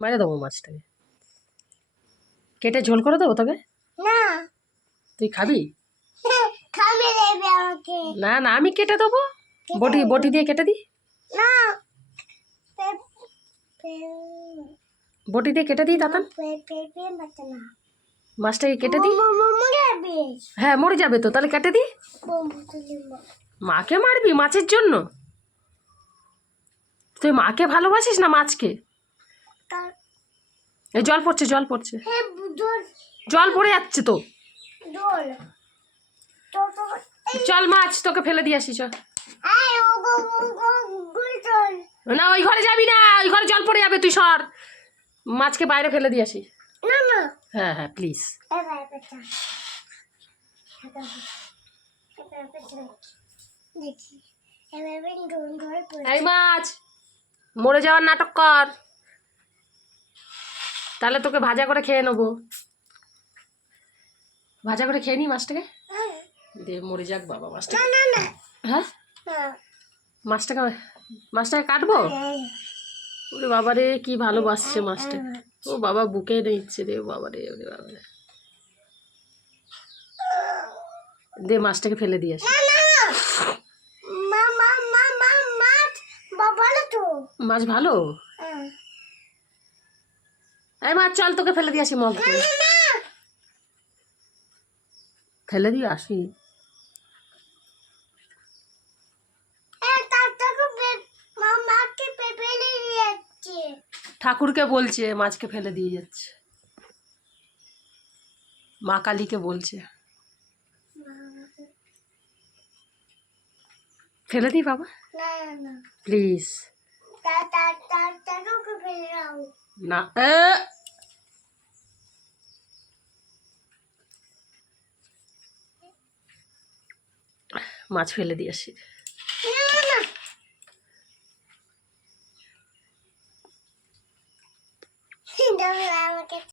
মেরে দেবো মাছটাকে, কেটে ঝোল করে দেবো তোকে। না তুই খাবি? খামে দেবে আমাকে। না না, আমি কেটে দেবো, বটি বটি দিয়ে কেটে দিই, না বটি দিয়ে কেটে দিই তাতান। মাছটাকে কেটে দিই। হ্যাঁ মরে যাবে তো, তাহলে কেটে দিই। মাকে মারবি মাছের জন্য? তুই মাকে ভালোবাসিস না মাছকে? এই জল পড়ছে, জল পড়ছে, জল পড়ে যাচ্ছে তো। চল মাছ তোকে ফেলে দিয়ে আসি, চল। না ওই ঘরে যাবি না, ওই ঘরে জল পড়ে যাবে, তুই সর। মাছকে বাইরে ফেলে দিয়ে আসি। হ্যাঁ হ্যাঁ প্লিজ। এই মাছ মরে যাওয়ার নাটক কর, তাহলে তোকে ভাজা করে খেয়ে নেবো। ভাজা করে খেয়ে নি মাছটাকে, দে মরে যাক বাবা মাছটা। হ্যাঁ মাছটাকে, মাছটাকে কাটবো। ওরে বাবা রে, কি ভালোবাসছে মাছটা। ও বাবা বুকে নিচ্ছে রে বাবা রে, ওরে বাবা রে। দে মাছটাকে ফেলে দিয়ে আসি। মাছ ভালো? এই মাছ চল তোকে ফেলে দিয়ে আসি, মগ করে ফেলে দিয়ে আসি। ঠাকুরকে বলছে মাছকে ফেলে দিয়ে যাচ্ছে, মা কালীকে বলছে ফেলে দিই বাবা প্লিজ। না মাছ ফেলে দিয়ে আসি।